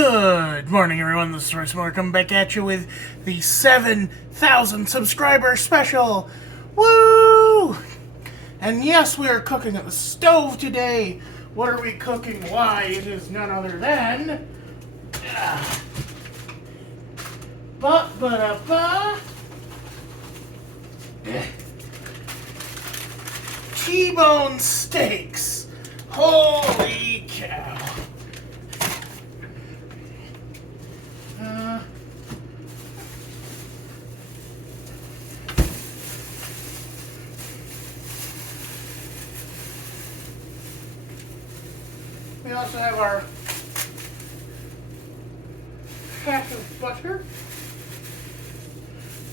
Good morning, everyone. This is Royce. Coming back at you with the 7,000 subscriber special. Woo! And yes, we are cooking at the stove today. What are we cooking? Why? It is none other than T-bone steaks. Holy cow. We also have our half of butter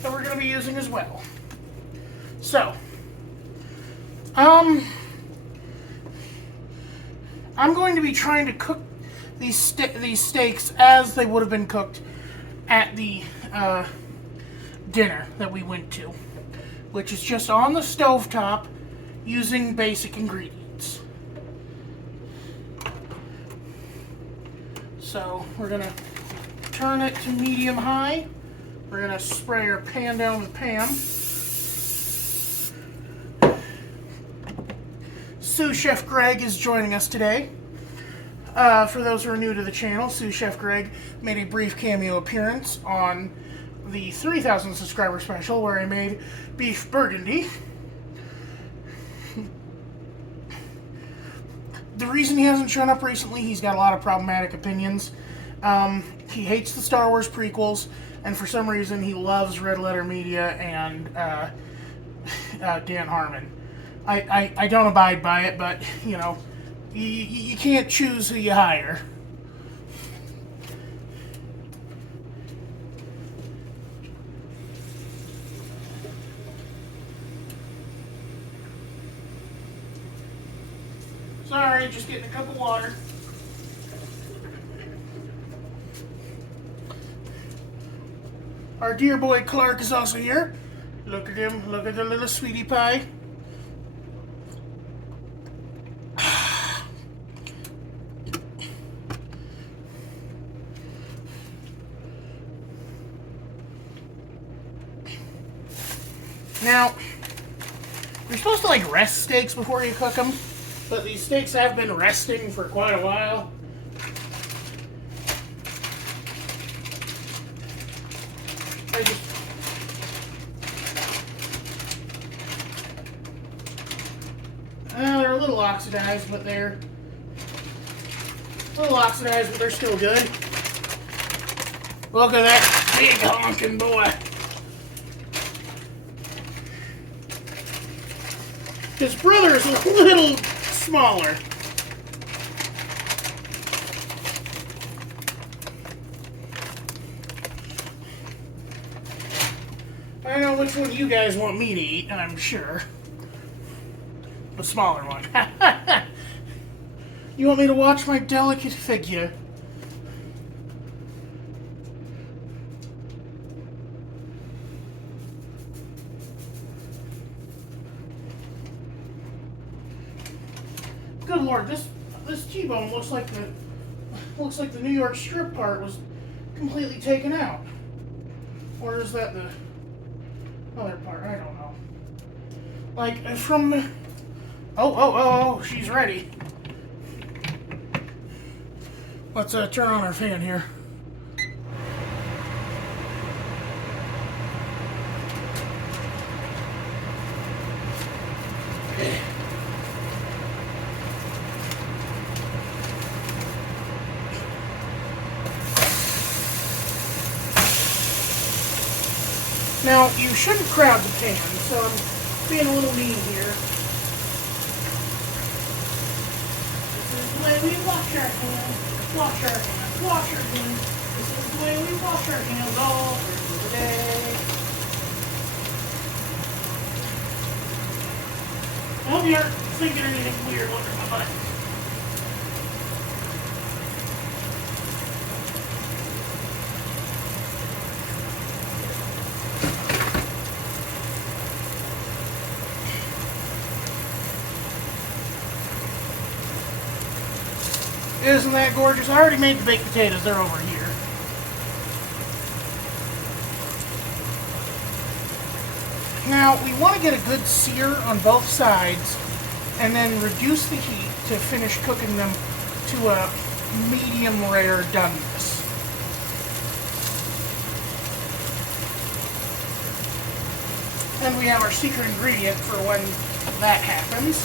that we're going to be using as well. So, I'm going to be trying to cook these steaks as they would have been cooked at the dinner that we went to, which is just on the stovetop using basic ingredients. So we're going to turn it to medium high. We're going to spray our pan down with Pam. Sous Chef Greg is joining us today. For those who are new to the channel, Sous Chef Greg made a brief cameo appearance on the 3,000 subscriber special where I made beef burgundy. The reason he hasn't shown up recently, he's got a lot of problematic opinions. He hates the Star Wars prequels, and for some reason he loves Red Letter Media and Dan Harmon. I don't abide by it, but, you know, you can't choose who you hire. Sorry, just getting a cup of water. Our dear boy Clark is also here. Look at him. Look at the little sweetie pie. Now, you're supposed to like rest steaks before you cook them, but these steaks have been resting for quite a while. They're a little oxidized, but they're still good. Look at that big honking boy. His brother is a little smaller. I know which one you guys want me to eat, I'm sure. The smaller one. You want me to watch my delicate figure? Good Lord, this T-bone looks like the New York strip part was completely taken out. Or is that the other part? I don't know. Like from oh, she's ready. Let's turn on our fan here. Now, you shouldn't crowd the pan, so I'm being a little mean here. This is the way we wash our hands. Wash our hands. Wash our hands. This is the way we wash our hands all through the day. I hope you aren't thinking anything weird under my butt. Isn't that gorgeous? I already made the baked potatoes. They're over here. Now, we want to get a good sear on both sides and then reduce the heat to finish cooking them to a medium rare doneness. And we have our secret ingredient for when that happens.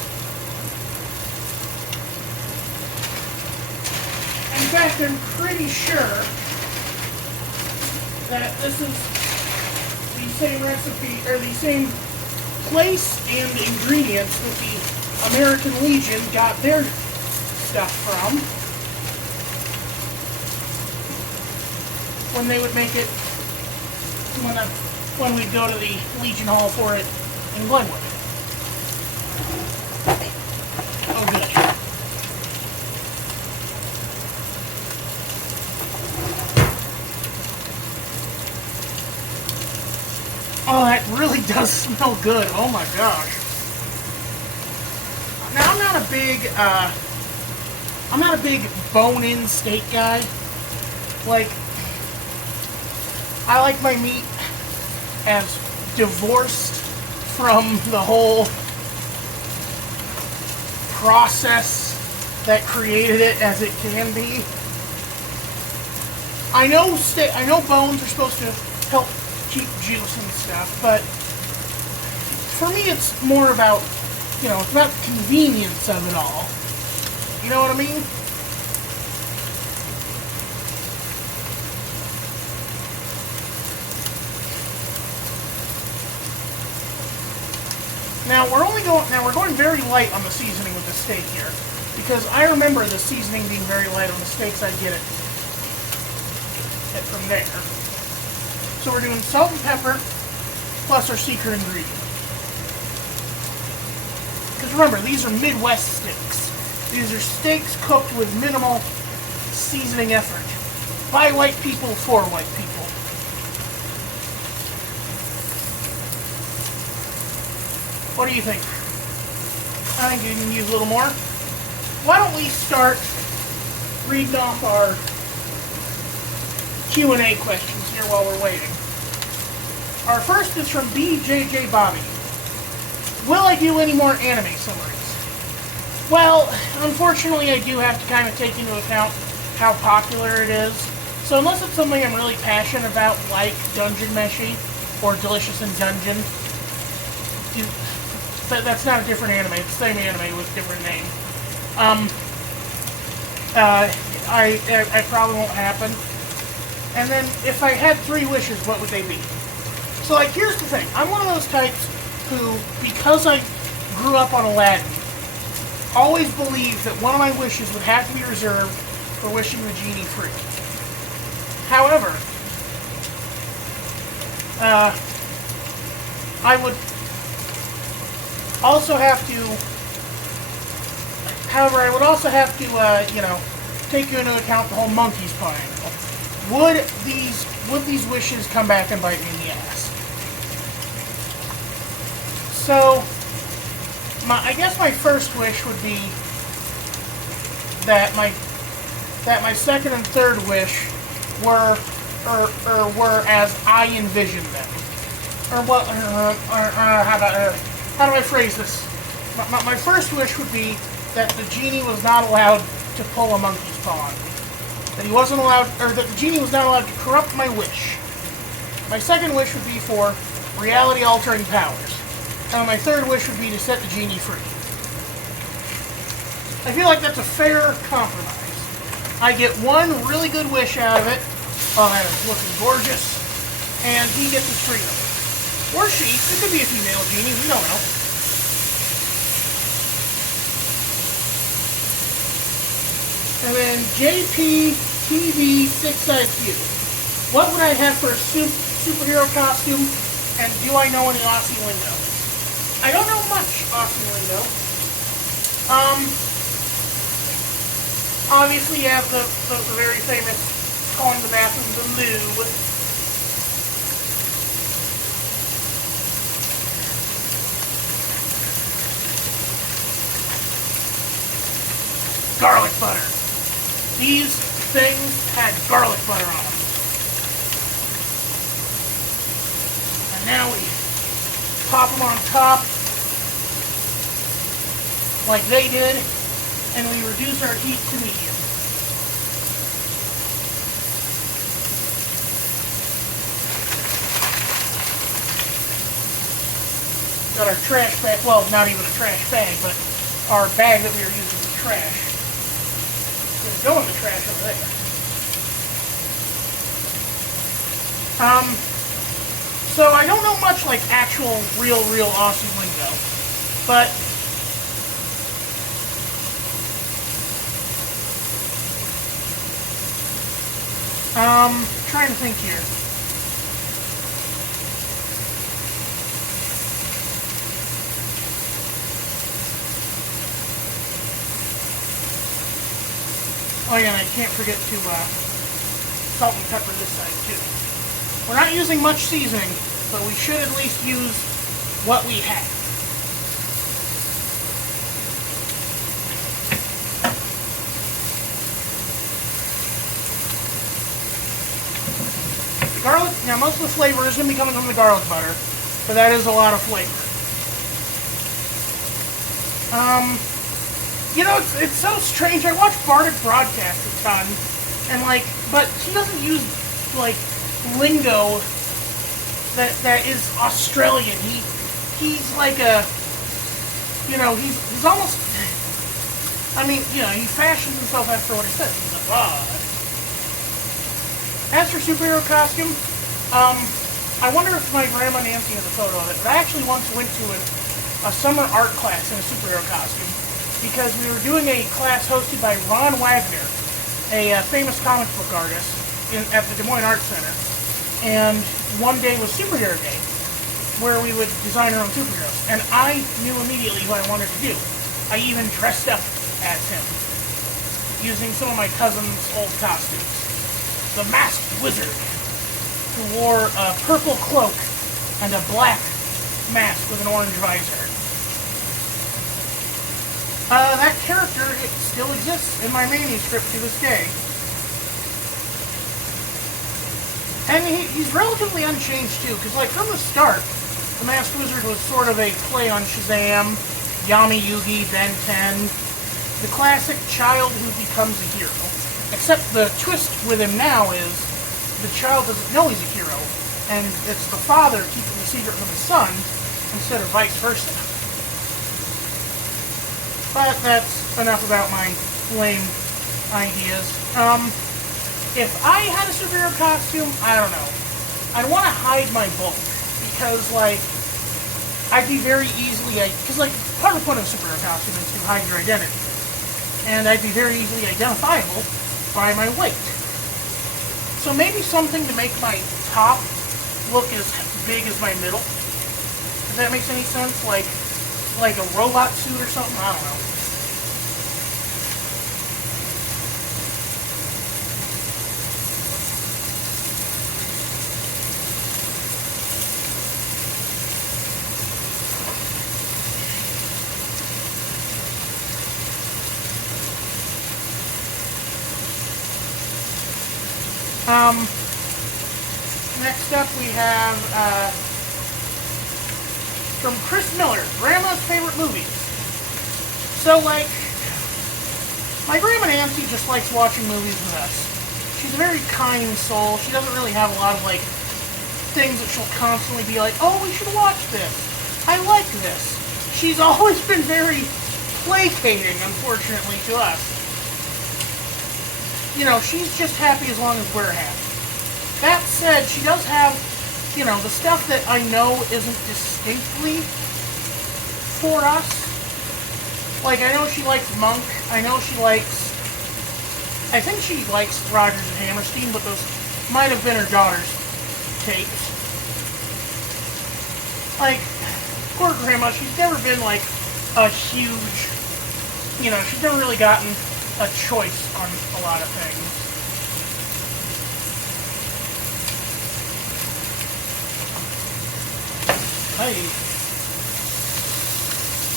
In fact, I'm pretty sure that this is the same recipe, or the same place and ingredients that the American Legion got their stuff from when they would make it, when we'd go to the Legion Hall for it in Glenwood. Oh, good. Oh, that really does smell good. Oh my gosh. Now, I'm not a big bone-in steak guy. Like, I like my meat as divorced from the whole process that created it as it can be. I know bones are supposed to help keep juice and stuff, but for me it's more about, it's about the convenience of it all. You know what I mean? Now we're going very light on the seasoning with the steak here, because I remember the seasoning being very light on the steaks. I get it from there. So we're doing salt and pepper plus our secret ingredient. Because remember, these are Midwest steaks. These are steaks cooked with minimal seasoning effort by white people for white people. What do you think? I think you can use a little more. Why don't we start reading off our Q&A questions here while we're waiting. Our first is from BJJ Bobby. Will I do any more anime summaries? Well, unfortunately I do have to kind of take into account how popular it is. So unless it's something I'm really passionate about, like Dungeon Meshi or Delicious in Dungeon, that's not a different anime. It's the same anime with a different name. I probably won't happen. And then, if I had 3 wishes, what would they be? So, like, here's the thing. I'm one of those types who, because I grew up on Aladdin, always believed that one of my wishes would have to be reserved for wishing the genie free. However, I would also have to, take into account the whole monkey's paw angle. Would these wishes come back and bite me in the ass? So, I guess my first wish would be that my second and third wish were as I envisioned them. Or what? How do I phrase this? My first wish would be that the genie was not allowed to pull a monkey's paw. That he wasn't allowed, or that the genie was not allowed to corrupt my wish. My second wish would be for reality-altering powers. And my third wish would be to set the genie free. I feel like that's a fair compromise. I get one really good wish out of it. Oh, that is looking gorgeous. And he gets his freedom. Or she. It could be a female genie. We don't know. And then JPTV6IQ. What would I have for a superhero costume? And do I know any Aussie lingo? I don't know much Aussie lingo. Obviously you have the very famous calling the bathroom the loo. Garlic butter. These things had garlic butter on them. And now we pop them on top like they did, and we reduce our heat to medium. Got our trash bag, well, not even a trash bag, but our bag that we are using for trash. It's going in the trash over there. So I don't know much like actual, real Aussie lingo, but trying to think here. Oh yeah, and I can't forget to salt and pepper this side too. We're not using much seasoning, but we should at least use what we have. The garlic, now most of the flavor is going to be coming from the garlic butter, but that is a lot of flavor. You know, it's so strange. I watch Bardic broadcast a ton, and like, but he doesn't use like lingo that is Australian. He's like a, you know, he's almost. I mean, you know, he fashions himself after what he says. He's like, As for superhero costume, I wonder if my grandma Nancy has a photo of it. But I actually once went to a summer art class in a superhero costume, because we were doing a class hosted by Ron Wagner, a famous comic book artist at the Des Moines Arts Center. And one day was Superhero Day, where we would design our own superheroes. And I knew immediately who I wanted to do. I even dressed up as him, using some of my cousin's old costumes. The Masked Wizard, who wore a purple cloak and a black mask with an orange visor. That character, it still exists in my manuscript to this day. And he's relatively unchanged too, because like from the start, the Masked Wizard was sort of a play on Shazam, Yami Yugi, Ben 10, the classic child who becomes a hero. Except the twist with him now is the child doesn't know he's a hero, and it's the father keeping the secret from his son instead of vice versa. But that's enough about my lame ideas. If I had a superhero costume, I don't know. I'd want to hide my bulk, because, like, I'd be very easily, because, like, part of the point of a superhero costume is to hide your identity. And I'd be very easily identifiable by my weight. So maybe something to make my top look as big as my middle. If that makes any sense? Like a robot suit or something? I don't know. Next up we have from Chris Miller, Grandma's Favorite Movies. So, like, my Grandma Nancy just likes watching movies with us. She's a very kind soul. She doesn't really have a lot of, like, things that she'll constantly be like, oh, we should watch this. I like this. She's always been very placating, unfortunately, to us. You know, she's just happy as long as we're happy. That said, she does have, you know, the stuff that I know isn't distinctly for us. Like, I know she likes Monk. I know she likes... I think she likes Rodgers and Hammerstein, but those might have been her daughter's tapes. Like, poor Grandma, she's never been, like, a huge... You know, she's never really gotten a choice on a lot of things. Hey.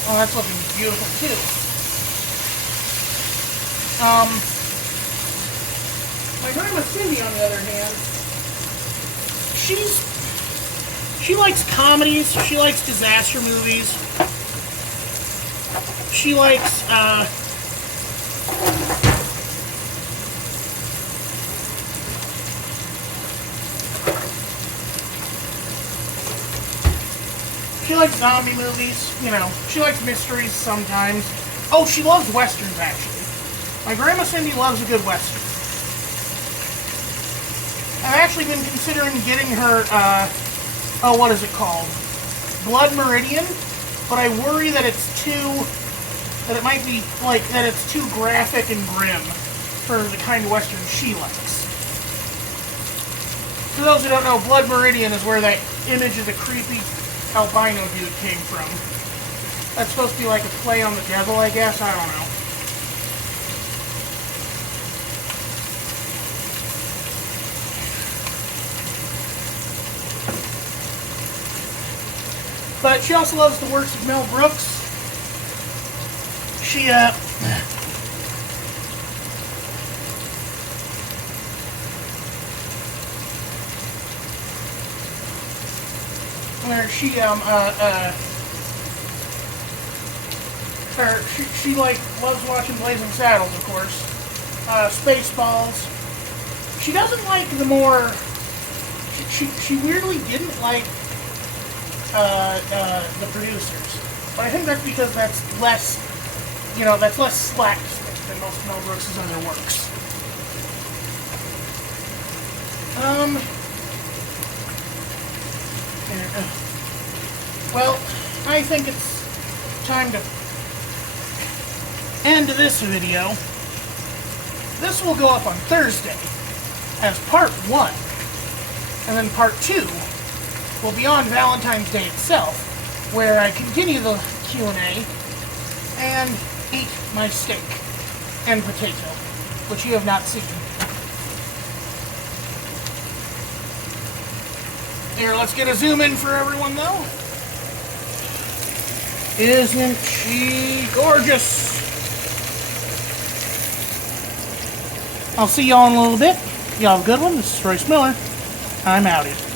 Oh, that's looking beautiful too. grandma Cindy, on the other hand, she likes comedies. She likes disaster movies. She likes she likes zombie movies. You know, she likes mysteries sometimes. Oh, she loves westerns, actually. My grandma Cindy loves a good western. I've actually been considering getting her, oh, what is it called? Blood Meridian, but I worry that that it might be, like, that it's too graphic and grim for the kind of western she likes. For those who don't know, Blood Meridian is where that image of the creepy albino dude came from. That's supposed to be like a play on the devil, I guess? I don't know. But she also loves the works of Mel Brooks. She like loves watching Blazing Saddles, of course. Spaceballs. She doesn't like the more. She weirdly didn't like the producers, but I think that's because that's less slapstick than most of Mel Brooks' other works. Well, I think it's time to end this video. This will go up on Thursday as part 1, and then part 2 will be on Valentine's Day itself, where I continue the Q&A and eat my steak and potato, which you have not seen. Here, let's get a zoom in for everyone, though. Isn't she gorgeous? I'll see y'all in a little bit. Y'all have a good one. This is Royce Miller. I'm outie.